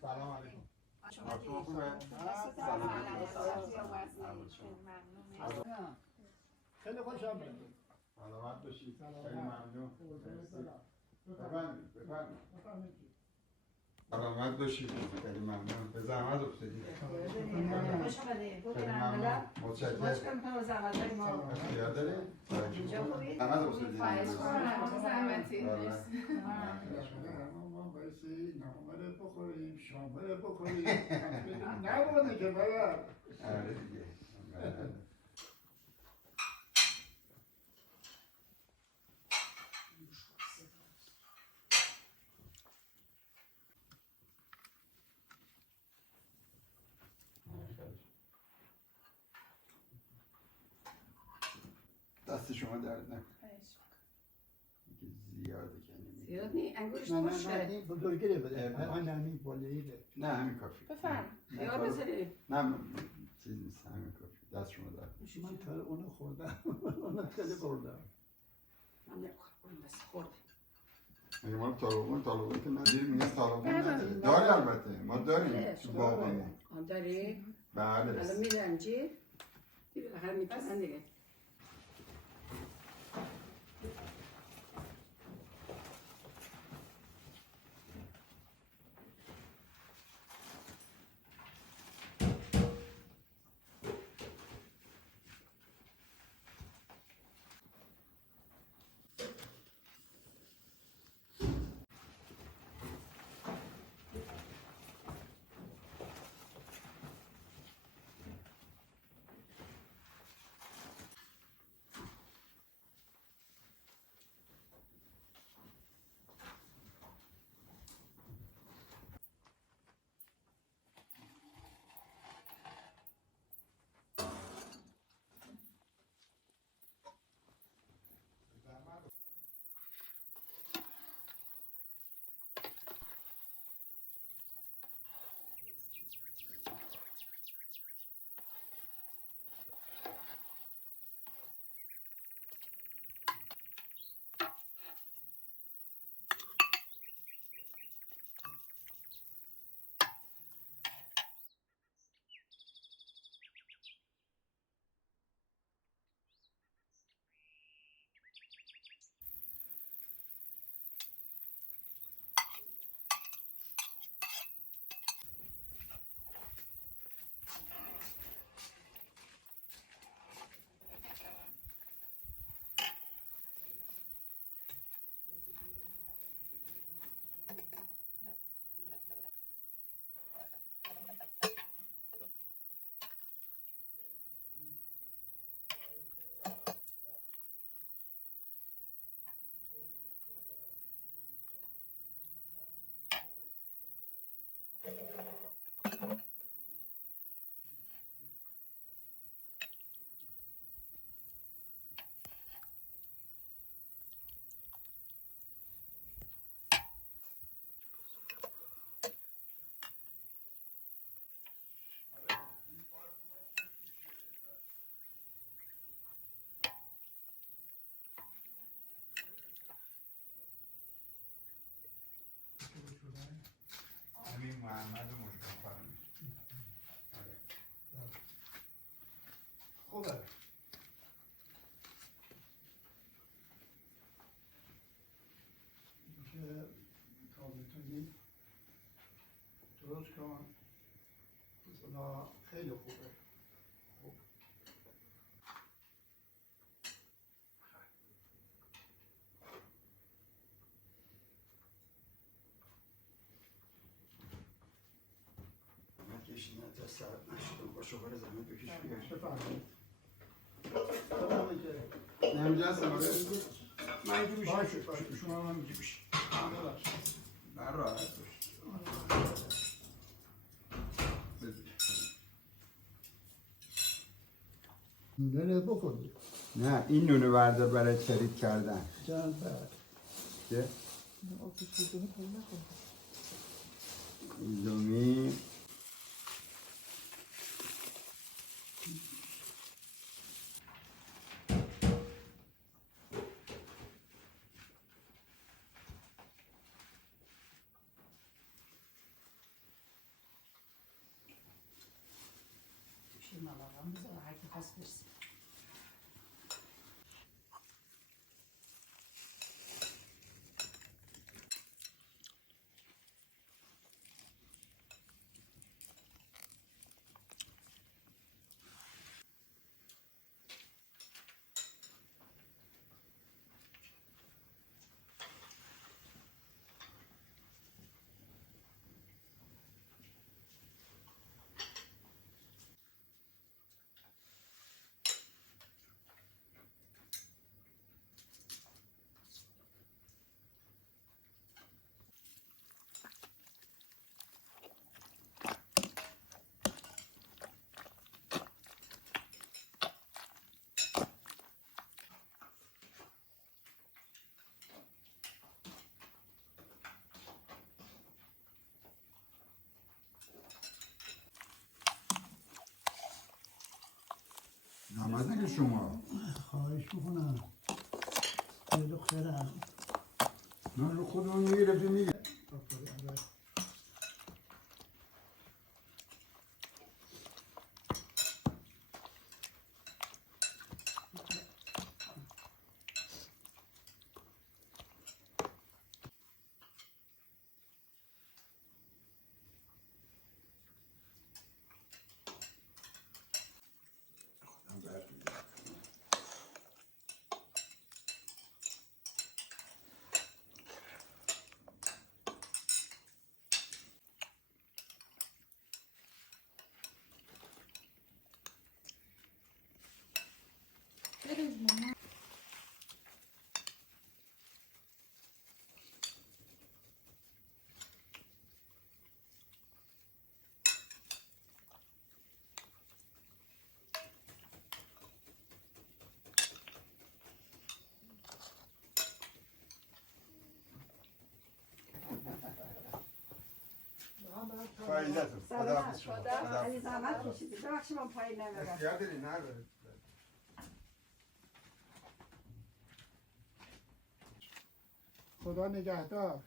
سلام علیکم. شما خوبه؟ سلام. خیلی خوش آمدید. سلامت باشید. خیلی ممنون. بفرمایید. سلامت باشید. خیلی ممنون. به زحمت افتادید. خوش آمدید. خیلی ممنون. متشکرم. اختیار دارید؟ زحمت افتادید. زحمتی. نهار بخوریم، شام بخوریم. نبوده که باید. آره دیگه. دست شما درد نکنه. زیاده که نمی‌کنه. زیاد نی انگورش نه خوشه. این بزرگیره بده. آن همین بالاییه. نه همین کافی. بفرم. خیار بذاری. نه چیز نیست همین کافی. دست شما درد. من تا اونو خوردم. اونو خیلی خوردم. من نمیخورم بس خوردم. اگه ما طالبون که نداریم میگه طالبون نداره. داری البته ما داریم تو باغمون. آن داری؟ بله. الان میرنجی؟ دیگه بالاخره میپسن دیگه. همین محمد و مشکل فرمی. خوبه. که کار میتونی درست کن. مثلا خیلی خوبه. خوب. کشیدن تا ساعت نشد با شوهر زمین بکش بیار. بفرمایید. نه اینجا هستم آره. من اینجا میشه باشه شما هم اینجا بشید. من راحت باش. نونه بخورید. نه این نونه بردار برای خرید کردن. جان بعد. چه؟ ایزومی نفس برسیم. نامده که شما خواهش میکنم یه دخترم من رو خودمون میگرفتی میگه فایدتون خدا علی زحمت کشیدی. ببخشید من پایین نمیرم. اختیار داری نداری خدا نگهدار.